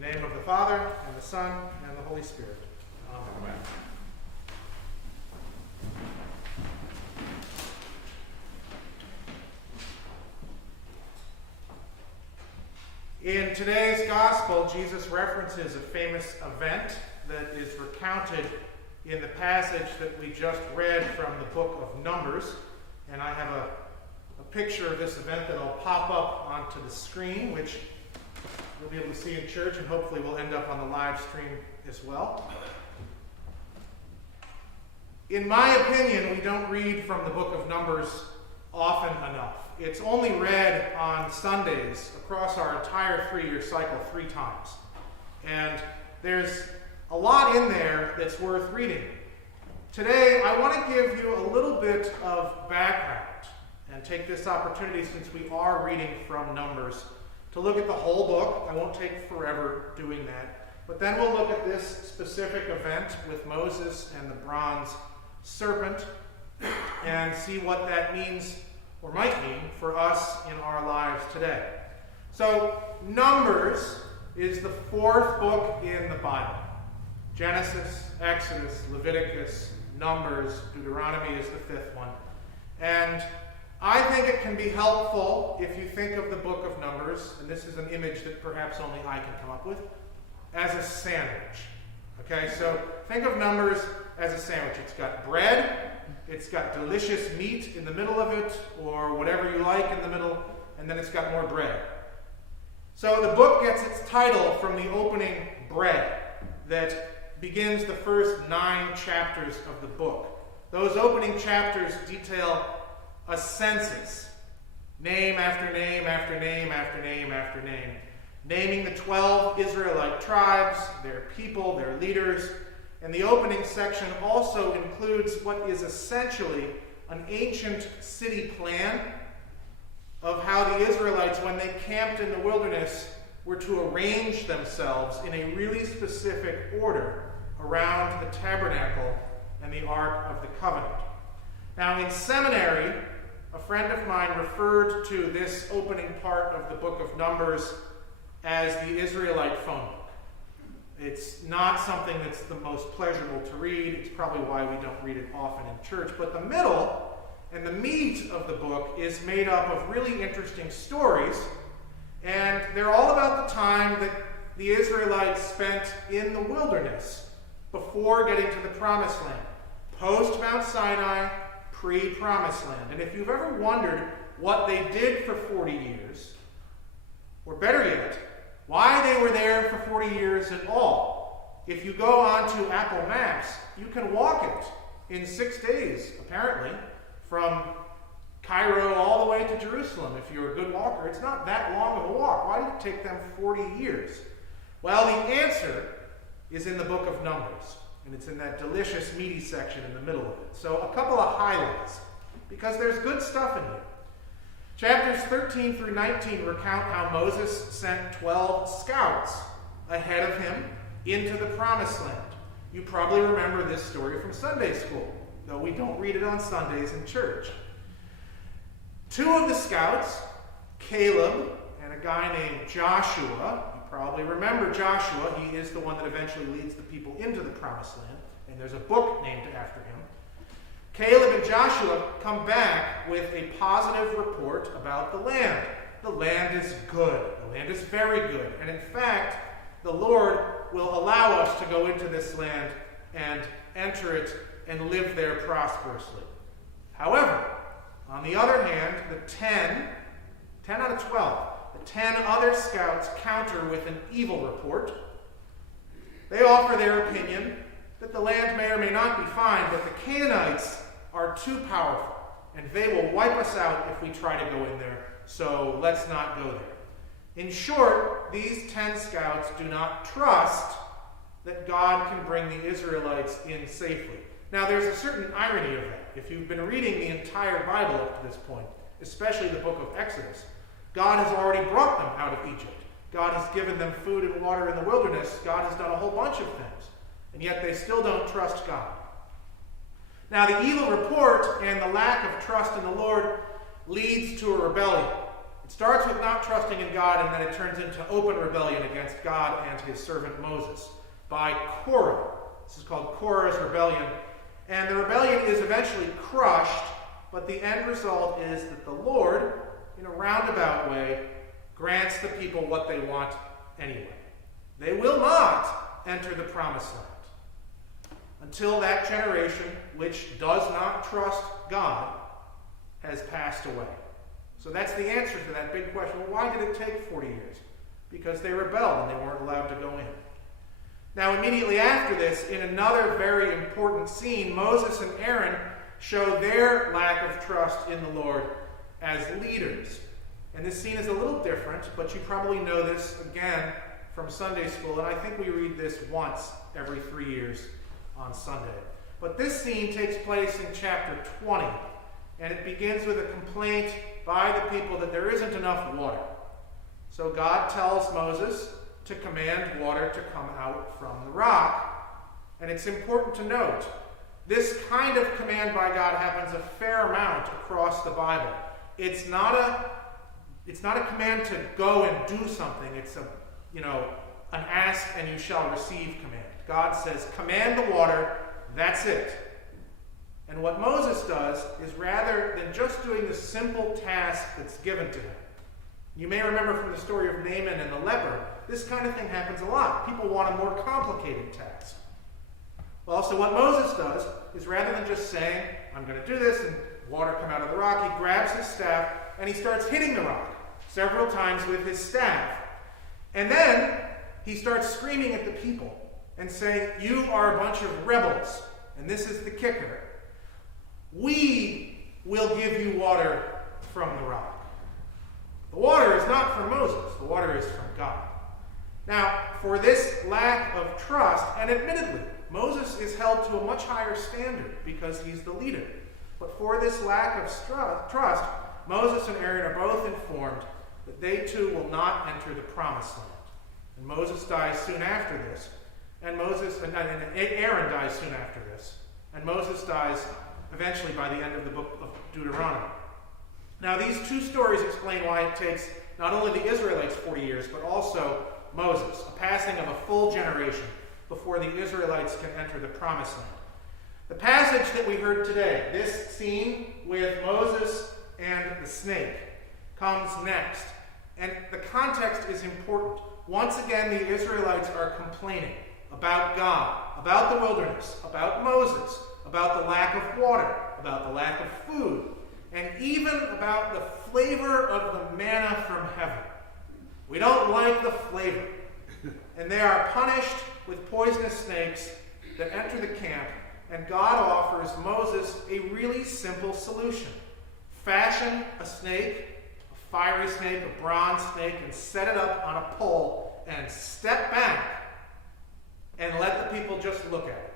In the name of the Father, and the Son, and the Holy Spirit. Amen. In today's Gospel, Jesus references a famous event that is recounted in the passage that we just read from the book of Numbers. And I have a picture of this event that will pop up onto the screen, which you'll be able to see in church, and hopefully will end up on the live stream as well. In my opinion, we don't read from the book of Numbers often enough. It's only read on Sundays across our entire 3-year cycle 3 times. And there's a lot in there that's worth reading. Today, I want to give you a little bit of background and take this opportunity, since we are reading from Numbers, to look at the whole book. I won't take forever doing that. But then we'll look at this specific event with Moses and the bronze serpent and see what that means or might mean for us in our lives today. So, Numbers is the 4th book in the Bible. Genesis, Exodus, Leviticus, Numbers, Deuteronomy is the 5th one. And I think it can be helpful if you think of the book of Numbers, and this is an image that perhaps only I can come up with, as a sandwich. Okay, so think of Numbers as a sandwich. It's got bread, it's got delicious meat in the middle of it, or whatever you like in the middle, and then it's got more bread. So the book gets its title from the opening bread that begins the first 9 chapters of the book. Those opening chapters detail a census, name after name after name after name after name, naming the 12 Israelite tribes, their people, their leaders. And the opening section also includes what is essentially an ancient city plan of how the Israelites, when they camped in the wilderness, were to arrange themselves in a really specific order around the tabernacle and the Ark of the Covenant. Now, in seminary, a friend of mine referred to this opening part of the book of Numbers as the Israelite phone book. It's not something that's the most pleasurable to read. It's probably why we don't read it often in church. But the middle and the meat of the book is made up of really interesting stories. And they're all about the time that the Israelites spent in the wilderness before getting to the Promised Land. Post Mount Sinai, pre-Promised Land. And if you've ever wondered what they did for 40 years, or better yet, why they were there for 40 years at all, if you go onto Apple Maps, you can walk it in 6 days, apparently, from Cairo all the way to Jerusalem. If you're a good walker, it's not that long of a walk. Why did it take them 40 years? Well, the answer is in the book of Numbers. And it's in that delicious, meaty section in the middle of it. So a couple of highlights, because there's good stuff in here. Chapters 13 through 19 recount how Moses sent 12 scouts ahead of him into the Promised Land. You probably remember this story from Sunday school, though we don't read it on Sundays in church. 2 of the scouts, Caleb and a guy named Joshua. Probably remember Joshua. He is the one that eventually leads the people into the Promised Land, and there's a book named after him. Caleb and Joshua come back with a positive report about the land. The land is good. The land is very good. And in fact, the Lord will allow us to go into this land and enter it and live there prosperously. However, on the other hand, the 10 out of 12, the 10 other scouts counter with an evil report. They offer their opinion that the land may or may not be fine, but the Canaanites are too powerful, and they will wipe us out if we try to go in there, so let's not go there. In short, these 10 scouts do not trust that God can bring the Israelites in safely. Now, there's a certain irony of that. If you've been reading the entire Bible up to this point, especially the book of Exodus, God has already brought them out of Egypt. God has given them food and water in the wilderness. God has done a whole bunch of things. And yet they still don't trust God. Now, the evil report and the lack of trust in the Lord leads to a rebellion. It starts with not trusting in God, and then it turns into open rebellion against God and his servant Moses by Korah. This is called Korah's rebellion. And the rebellion is eventually crushed, but the end result is that the Lord, in a roundabout way, grants the people what they want anyway. They will not enter the promised land until that generation, which does not trust God, has passed away. So that's the answer to that big question. Well, why did it take 40 years? Because they rebelled and they weren't allowed to go in. Now, immediately after this, in another very important scene, Moses and Aaron show their lack of trust in the Lord as leaders. And this scene is a little different, but you probably know this again from Sunday school, and I think we read this once every 3 years on Sunday. But this scene takes place in chapter 20, and it begins with a complaint by the people that there isn't enough water. So God tells Moses to command water to come out from the rock. And it's important to note, this kind of command by God happens a fair amount across the Bible. It's not a command to go and do something. It's an ask and you shall receive command. God says, command the water, that's it. And what Moses does is, rather than just doing the simple task that's given to him, you may remember from the story of Naaman and the leper, this kind of thing happens a lot. People want a more complicated task. Well, so what Moses does is, rather than just saying, I'm going to do this, and water come out of the rock, he grabs his staff and he starts hitting the rock several times with his staff. And then he starts screaming at the people and saying, you are a bunch of rebels. And this is the kicker. We will give you water from the rock. The water is not from Moses. The water is from God. Now, for this lack of trust, and admittedly, Moses is held to a much higher standard because he's the leader. But for this lack of trust, Moses and Aaron are both informed that they too will not enter the promised land. And Moses dies soon after this. And Aaron dies soon after this. And Moses dies eventually by the end of the book of Deuteronomy. Now, these two stories explain why it takes not only the Israelites 40 years, but also Moses, a passing of a full generation before the Israelites can enter the promised land. The passage that we heard today, this scene with Moses and the snake, comes next. And the context is important. Once again, the Israelites are complaining about God, about the wilderness, about Moses, about the lack of water, about the lack of food, and even about the flavor of the manna from heaven. We don't like the flavor. And they are punished with poisonous snakes that enter the camp, and God offers Moses a really simple solution. Fashion a snake, a fiery snake, a bronze snake, and set it up on a pole and step back and let the people just look at it.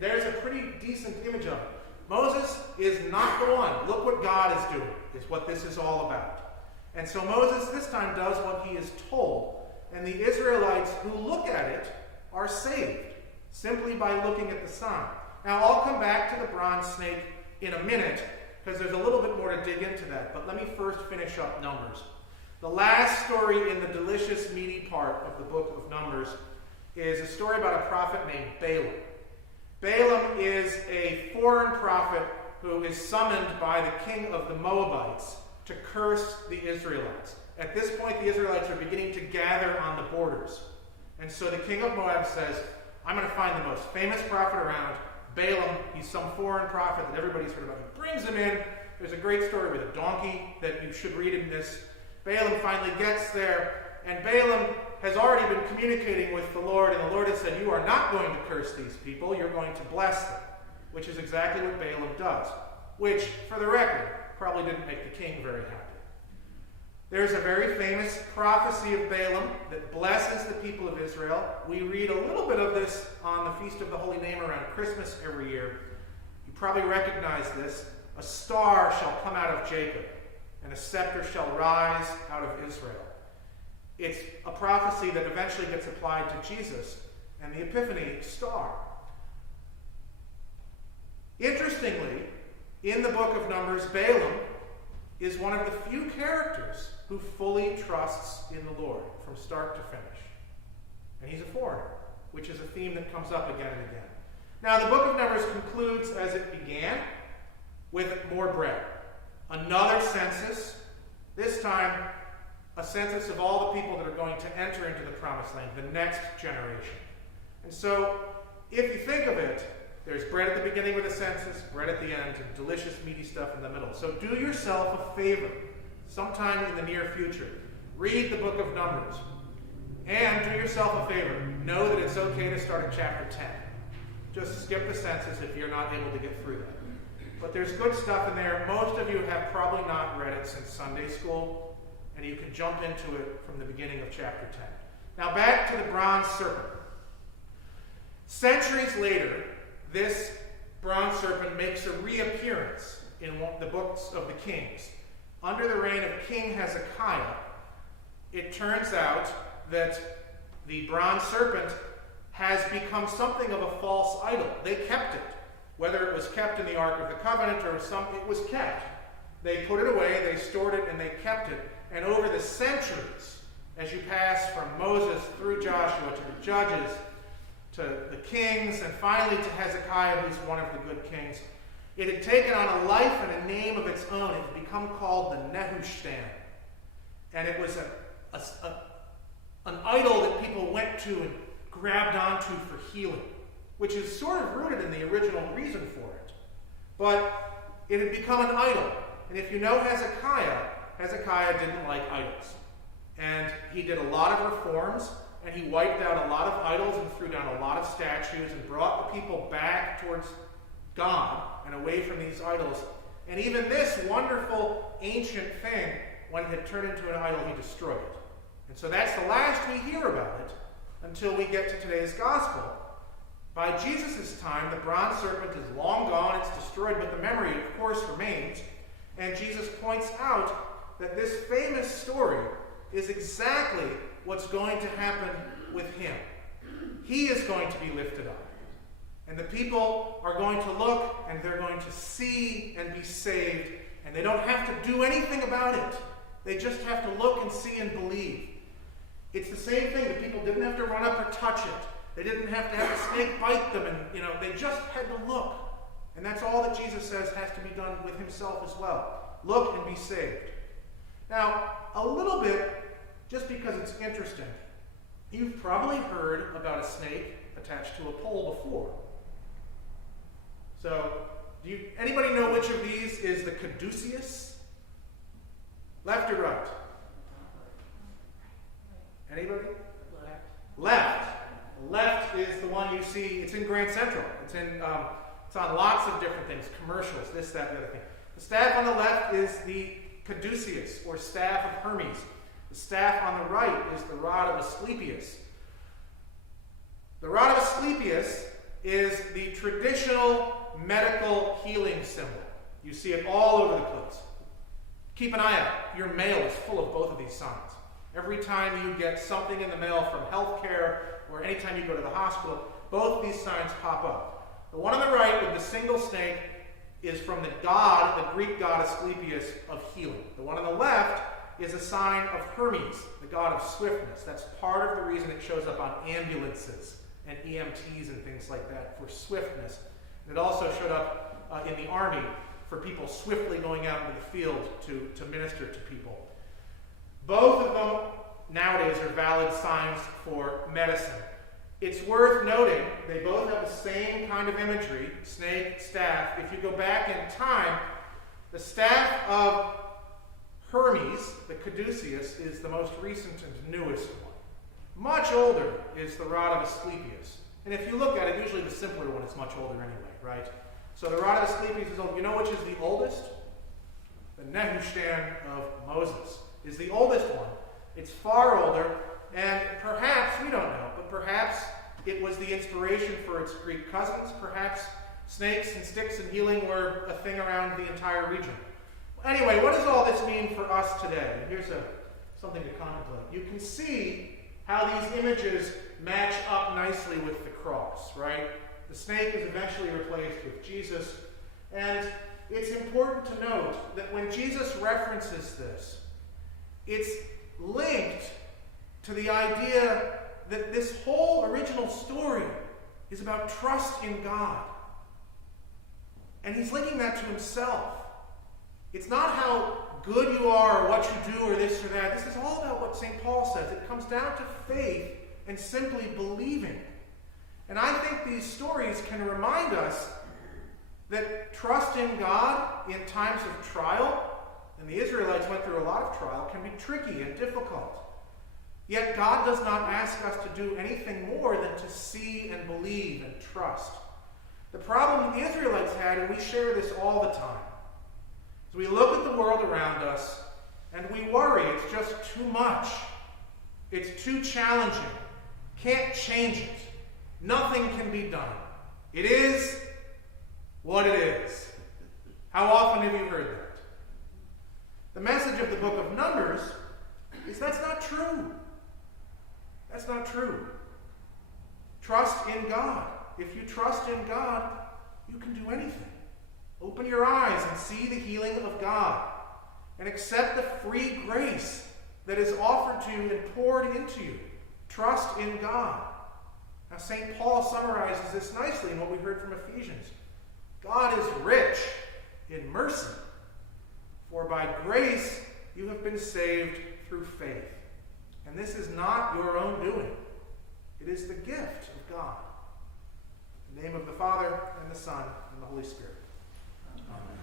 There's a pretty decent image of it. Moses is not the one. Look what God is doing, is what this is all about. And so Moses this time does what he is told, and the Israelites who look at it are saved simply by looking at the sign. Now, I'll come back to the bronze snake in a minute because there's a little bit more to dig into that, but let me first finish up Numbers. The last story in the delicious, meaty part of the book of Numbers is a story about a prophet named Balaam. Balaam is a foreign prophet who is summoned by the king of the Moabites to curse the Israelites. At this point, the Israelites are beginning to gather on the borders. And so the king of Moab says, I'm going to find the most famous prophet around, Balaam. He's some foreign prophet that everybody's heard about. He brings him in. There's a great story with a donkey that you should read in this. Balaam finally gets there, and Balaam has already been communicating with the Lord, and the Lord has said, you are not going to curse these people, you're going to bless them, which is exactly what Balaam does, which, for the record, probably didn't make the king very happy. There's a very famous prophecy of Balaam that blesses the people of Israel. We read a little bit of this on the Feast of the Holy Name around Christmas every year. You probably recognize this. A star shall come out of Jacob, and a scepter shall rise out of Israel. It's a prophecy that eventually gets applied to Jesus and the Epiphany star. Interestingly, in the book of Numbers, Balaam is one of the few characters who fully trusts in the Lord from start to finish. And he's a foreigner, which is a theme that comes up again and again. Now, the book of Numbers concludes as it began, with more bread. Another census, this time a census of all the people that are going to enter into the promised land, the next generation. And so, if you think of it, there's bread at the beginning with a census, bread at the end, and delicious meaty stuff in the middle. So do yourself a favor, sometime in the near future. Read the book of Numbers. And do yourself a favor. Know that it's okay to start at chapter 10. Just skip the census if you're not able to get through that. But there's good stuff in there. Most of you have probably not read it since Sunday school, and you can jump into it from the beginning of chapter 10. Now back to the bronze serpent. Centuries later, this bronze serpent makes a reappearance in the books of the Kings. Under the reign of King Hezekiah, it turns out that the bronze serpent has become something of a false idol. They kept it. Whether it was kept in the Ark of the Covenant or it was kept. They put it away, they stored it, and they kept it. And over the centuries, as you pass from Moses through Joshua to the judges, to the kings, and finally to Hezekiah, who's one of the good kings, it had taken on a life and a name of its own. It had become called the Nehushtan. And it was an idol that people went to and grabbed onto for healing, which is sort of rooted in the original reason for it. But it had become an idol. And if you know Hezekiah didn't like idols. And he did a lot of reforms, and he wiped out a lot of idols and threw down a lot of statues and brought the people back towards God and away from these idols. And even this wonderful ancient thing, when it had turned into an idol, he destroyed it. And so that's the last we hear about it until we get to today's gospel. By Jesus' time, the bronze serpent is long gone, it's destroyed, but the memory, of course, remains. And Jesus points out that this famous story is exactly what's going to happen with him. He is going to be lifted up. And the people are going to look, and they're going to see and be saved. And they don't have to do anything about it. They just have to look and see and believe. It's the same thing. The people didn't have to run up or touch it. They didn't have to have a snake bite them. And, they just had to look. And that's all that Jesus says has to be done with himself as well. Look and be saved. Now, a little bit, just because it's interesting, you've probably heard about a snake attached to a pole before. So, anybody know which of these is the caduceus? Left or right? Anybody? Left. Left is the one you see. It's in Grand Central. It's on lots of different things, commercials, this, that, and the other thing. The staff on the left is the caduceus, or staff of Hermes. The staff on the right is the rod of Asclepius. The rod of Asclepius is the traditional medical healing symbol. You see it all over the place. Keep an eye out. Your mail is full of both of these signs. Every time you get something in the mail from healthcare, or anytime you go to the hospital, both of these signs pop up. The one on the right with the single snake is from the Greek god Asclepius of healing. The one on the left is a sign of Hermes, the god of swiftness. That's part of the reason it shows up on ambulances and EMTs and things like that, for swiftness. And it also showed up in the army for people swiftly going out into the field to minister to people. Both of them nowadays are valid signs for medicine. It's worth noting they both have the same kind of imagery, snake, staff. If you go back in time, the staff of Hermes, the caduceus, is the most recent and newest one. Much older is the rod of Asclepius. And if you look at it, usually the simpler one is much older anyway, right? So the rod of Asclepius is old. You know which is the oldest? The Nehushtan of Moses is the oldest one. It's far older, and perhaps, we don't know, but perhaps it was the inspiration for its Greek cousins. Perhaps snakes and sticks and healing were a thing around the entire region. Anyway, what does all this mean for us today? Here's something to contemplate. You can see how these images match up nicely with the cross, right? The snake is eventually replaced with Jesus, and it's important to note that when Jesus references this, it's linked to the idea that this whole original story is about trust in God. And he's linking that to himself. It's not how good you are or what you do or this or that. This is all about what St. Paul says. It comes down to faith and simply believing. And I think these stories can remind us that trust in God in times of trial, and the Israelites went through a lot of trial, can be tricky and difficult. Yet God does not ask us to do anything more than to see and believe and trust. The problem the Israelites had, and we share this all the time, is we look at the world around us and we worry it's just too much. It's too challenging. Can't change it. Nothing can be done. It is what it is. How often have you heard that? The message of the book of Numbers is that's not true. That's not true. Trust in God. If you trust in God, you can do anything. Open your eyes and see the healing of God, and accept the free grace that is offered to you and poured into you. Trust in God. Now, St. Paul summarizes this nicely in what we heard from Ephesians. God is rich in mercy, for by grace you have been saved through faith. And this is not your own doing. It is the gift of God. In the name of the Father, and the Son, and the Holy Spirit. Amen.